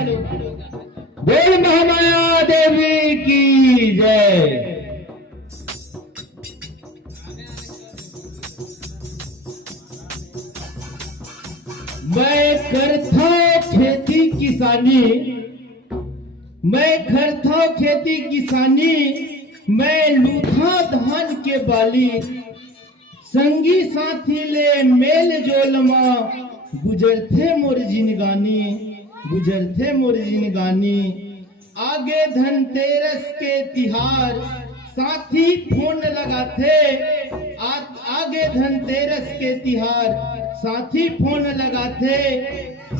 बोल महामाया देवी की जय। मैं करता खेती किसानी, मैं करता खेती किसानी, मैं लूथा धान के बाली, संगी साथी ले मेल जोलमा, गुजरते मोर जिनगानी, गुजरते मोर जिनगानी। आगे धनतेरस के तिहार साथी फोन लगाते, आगे धनतेरस के तिहार साथी फोन लगाते,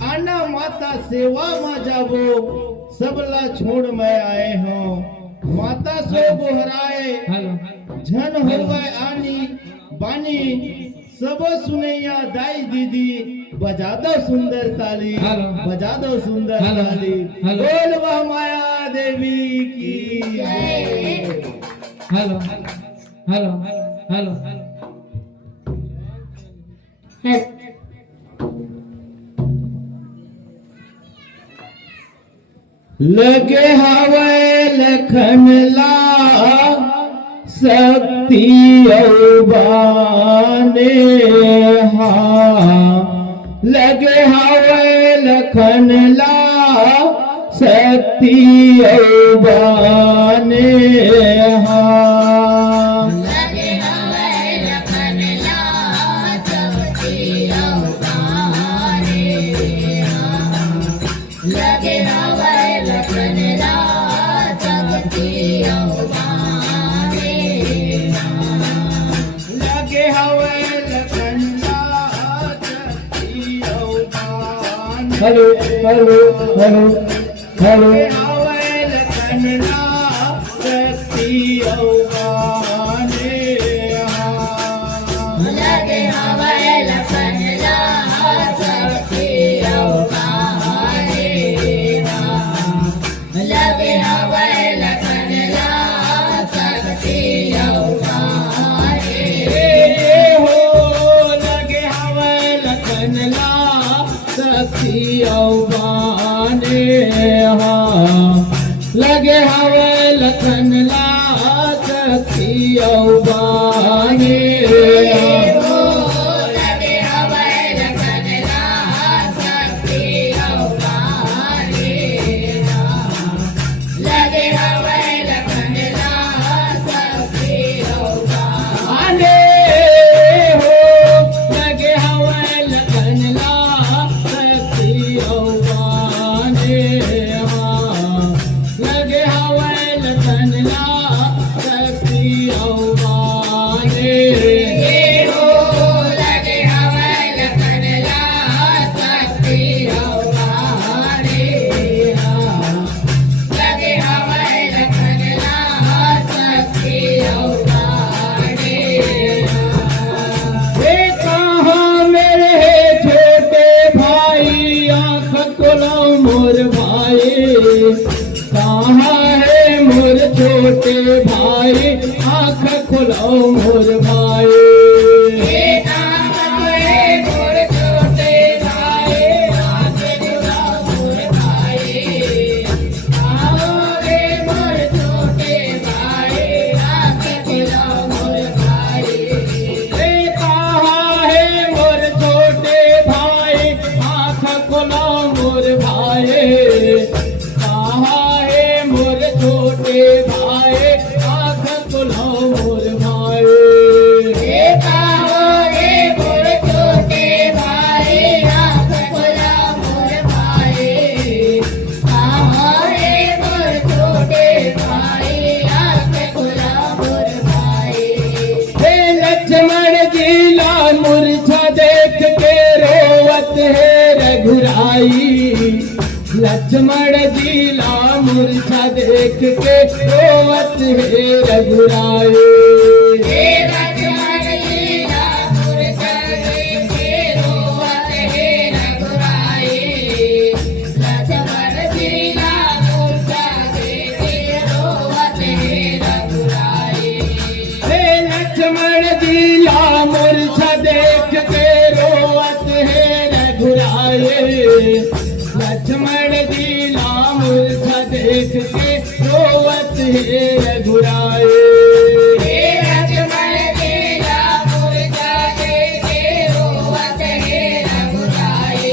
आना माता सेवा मा जाबो, सबला छोड़ मैं आए हूँ। माता सो गोहराए झन हो गए आनी बानी, सब सुनैया दाई दीदी, बजा दो सुंदर ताली, बजा दो सुंदर ताली। बोल वह माया देवी की जय। हेलो हेलो हेलो लगे हवे लखन ला शक्ति औबाने, लगे हवे लखन ला शक्ति औबाने, लगे हवे लखन ला शक्ति औबाने, लगे हवे लखन ला शक्ति औबाने, लगे हवे लखन ला शक्ति औबाने। Hello hello hello hello. लगे हवे लखन ला शक्ति औबाने, लगे हवे लखन ला शक्ति औबाने, लगे हवे लखन ला शक्ति औबाने, हो लगे हवे लखन ला शक्ति औबाने, लगे हवे लखन ला शक्ति औबाने, लगे हवे लखन ला शक्ति औबाने, लगे हवे लखन ला शक्ति औबाने, हो लगे हवे लखन ला शक्ति औबाने, लगे हवे लखन ला शक्ति औबाने, लगे हवे लखन ला शक्ति औबाने, लगे हवे लखन ला शक्ति औबाने, हे कहाँ मेरे छोटे भाई, आँख खोलो मोर भाई, कहाँ है मोर छोटे भाई, आँख खोलो मोर भाई। मोर छोटे भाई, आँख खोलो मोर भाई, आओ रे मोर छोटे भाई, आँख खोलो मोर भाई, हे कहाँ है मोर छोटे भाई, आँख खोलो मोर भाई, कहाँ है मोर छोटे भाई, आँख खोलो मोर भाई। मोर छोटे भाई, आँख खोलो मोर भाई, आओ रे मोर छोटे भाई, आँख खोलो मोर भाई, हे लक्ष्मण जी ला मूर्छा देख के रोवत है रघुराई, लक्ष्मण जी ला मूर्छा देख के रोवत है रघुराई। लक्ष्मण लीला मूर्छा देख के रोवत है रघुराई, लक्ष्मण लीला मूर्छा देख के रोवत है रघुराई, हे लक्ष्मण जी ला मूर्छा देख के रोवत है रघुराई, लक्ष्मण जी देख के रोवत है रघुराई। हे लक्ष्मण लीला मूर्छा देखे रोवत है रघुराई।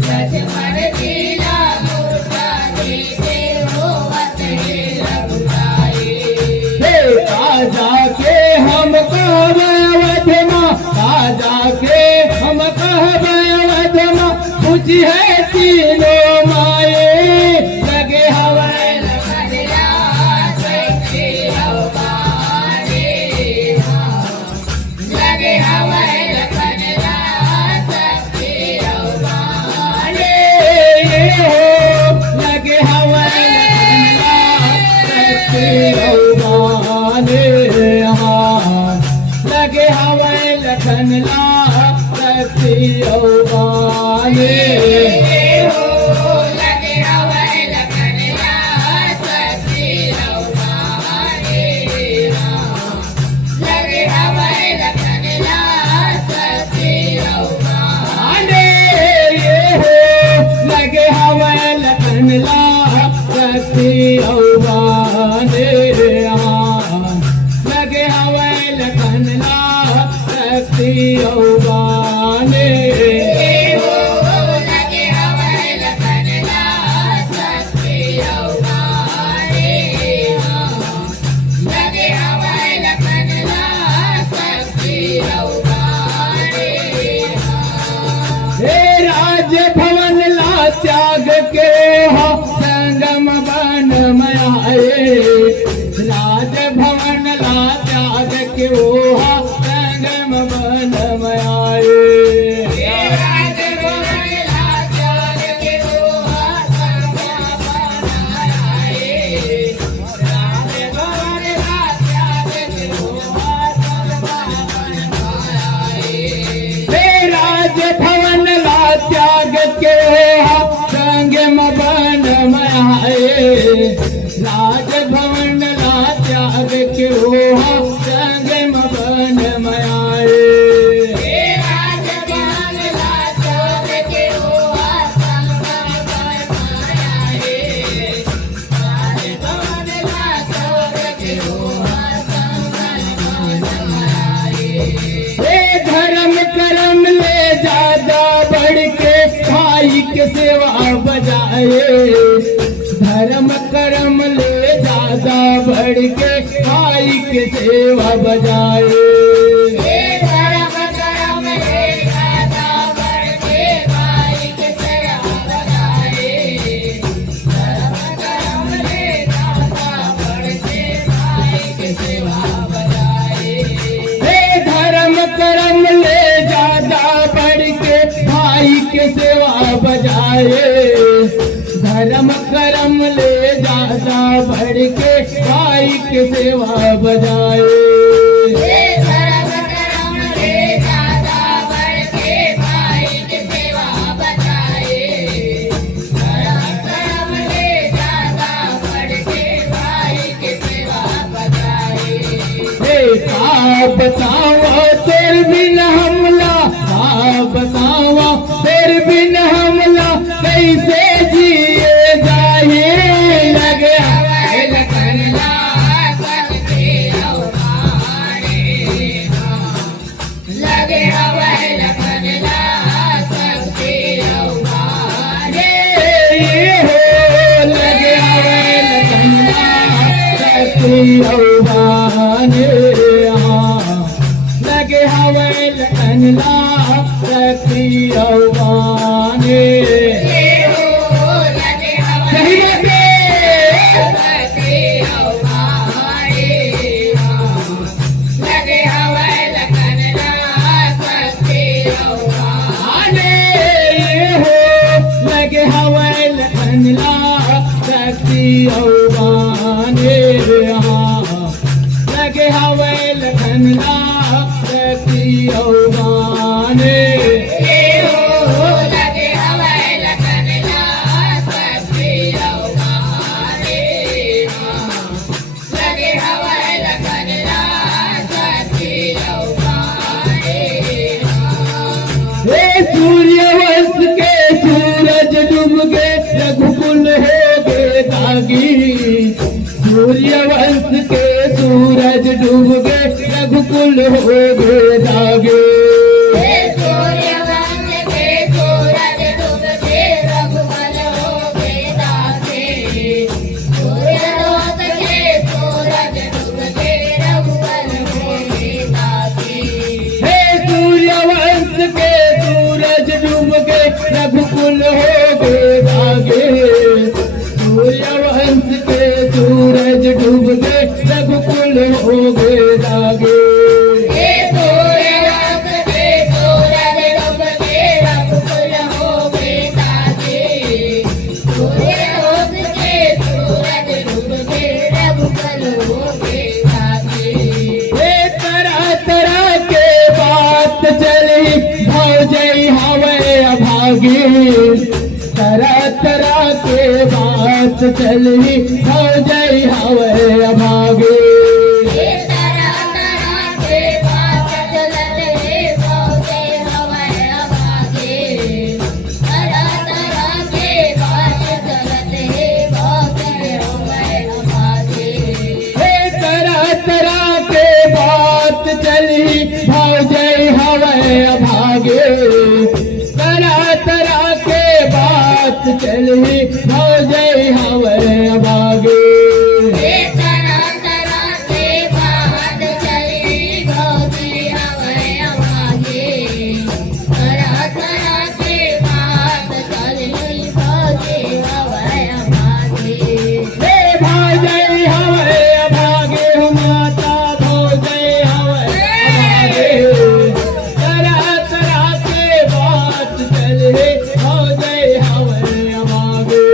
लक्ष्मण लीला मूर्छा देखे रोवत है रघुराई। हे राजा के हम कहबै अवधमा, राजा के हम कहबै अवधमा, पूछी है तीनों माए लगे हवाए। लखन लाल शक्ति अवतारे लगे हवाए। लखन लाल शक्ति अवतारे लगे हवाए शक्ति रौदाने। लगे हवाए लखन ला शक्ति रौदाने। लगे हवाए लखन लाल शक्ति अवतारे लगे हवाए लखन लाल शक्ति अवतारे। लगे हवाए लखन ला शक्ति रौदाने। लगे हवाए लखन ला शक्ति रौदाने। लगे हवाए लखन लाल शक्ति अवतारे लगे हवाए लखन लाल शक्ति अवतारे। हे राज भवन ला त्याग के हो संगम बन मयाए। राज भवन ला त्याग के हो संगम बन मयाए। राजभवन लाचार के ओहा संगम बनाए। राजभवन लाचार के ओहा संगम बनाए। हे राज भवन ला त्याग के हो संगम बन मयाए। राज भवन ला त्याग के हो संगम बन मयाए। राजभवन लाचार के ओहा संगम बनाए। राजभवन लाचार के ओहा संगम बनाए। हे धर्म कर्म ले ज्यादा बढ़ के भाई के सेवा बजाए। धर्म कर्म ले ज्यादा बढ़ के भाई के सेवा बजाए। हे धर्म कर्म ले ज्यादा बढ़ के भाई के सेवा बजाए। धर्म कर्म ले ज्यादा बढ़ के भाई के सेवा बजाए। हे धर्म कर्म ले ज्यादा बढ़ के भाई के सेवा बजाए। धर्म कर्म ले ज्यादा बढ़ के भाई के सेवा बजाए। हे धर्म कर्म ले ज्यादा बढ़ के भाई के सेवा बजाए। धर्म कर्म ले ज्यादा बढ़ के भाई के सेवा बजाए। हे का बताओ तेरे बिन हमला, का बताओ तेरे बिन हमला कैसे जिए जाए। लगे हवाए लखन ला शक्ति अवतारे लगे हवाए लखन लाल शक्ति अवतारे। लगे हवाए लखन ला शक्ति रौदाने। लगे हवाए लखन ला शक्ति रौदाने। लगे हवाए शक्ति अवतारे लगे हवाए लखन लाल शक्ति अवतारे। लगे हवाए लखन ला शक्ति रौदाने। लगे हवाए लखन ला शक्ति रौदाने। लगे हवाए लखन लाल शक्ति अवतारे लगे हवाए लखन लाल शक्ति अवतारे। हे सूर्य वंश के सूरज डूब गए, रघुकुल हो गए भागी सूर्यवंश के सूरज डूब गए रघुकुल हो गए दागे सूर्यवंश के सूरज डूब के रघुकुल हो गए दागे सूर्यवंश के सूरज डूब के रघुकुल हो गए दागे हे सूर्यवंश के सूरज डूब गए रघुकुल हो गए दागे सूर्यवंश के सूरज डूब गए रघुकुल हो गए दागे सूर्यवंश के सूरज डूब के रघुकुल हो गए दागे सूर्यवंश के सूरज डूब के रघुकुल हो गए दागे हे तरह तरह के बात चली भौजई हवे अभागी तरह तरह के बात चली भौजई हवे अभागी तरह तरह के बात चलत है भौजे हवाए अभागे तरह तरह के बात चलत है भौजे हवाए अभागे हे तरह तरह के बात चली भौजई हवे अभागे तरह तरह के बात चली भौजई हवे अभागे तरह तरह के बात चली भौजे हवाए अभागे तरह तरह के बात चली भौजे हवाए अभागे हे भौजई हवे अभागे हो माता भौजई हवे अभागे तरह तरह के बात चले भौजई हवे अभागे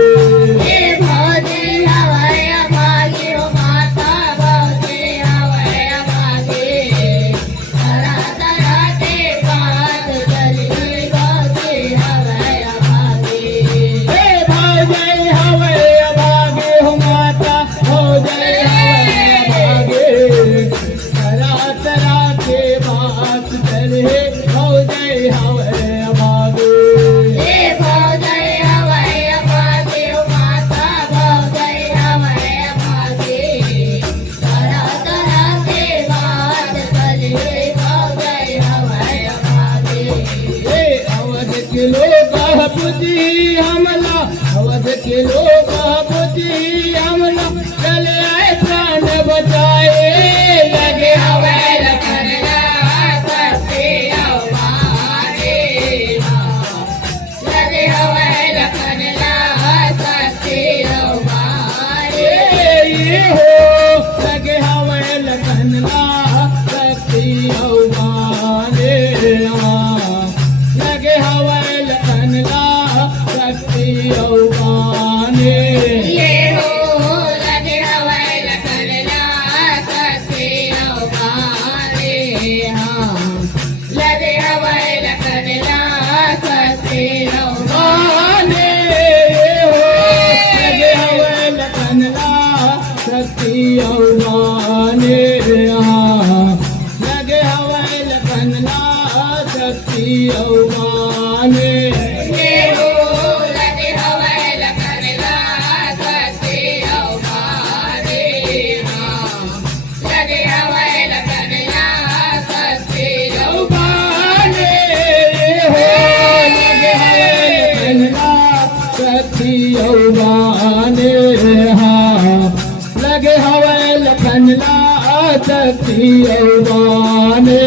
भौजे हवाए अभागे हो माता भौजे हवाए अभागे तरह तरह के बात चली भौजे हवाए अभागे हे भौजई हवे अभागे हो माता भौजई हवे अभागे तरह तरह के बात चले भौजई हवे अभागे भौजे हवाए अभागे हो माता भौजे हवाए अभागे तरह तरह के बात चली भौजे हवाए अभागे हे अवध के लोग बुद्धि हमला अवध के लोग बुद्धि हमला चले आए प्राण बचाए लगे हवे लखन सकते हमारे लगे हवाए लखन सकते हमारे ये हो लगे हवे लखनला शक्ति अवमाने लगे हवे लखनला शक्ति अवमाने ये हो लगे हवाए लखन सकते हमारे लगे हवाए लखन सकते हमारे लगे हवे लखनला शक्ति अवमाने लगे हवे लखनला शक्ति अवमाने ये हो लगे हवाए लखन सकते हमारे लगे हवाए लखन सकते अवमाने हो लगे हवे लखनला शक्ति अवमाने लगे हवे लखनला शक्ति अवमाने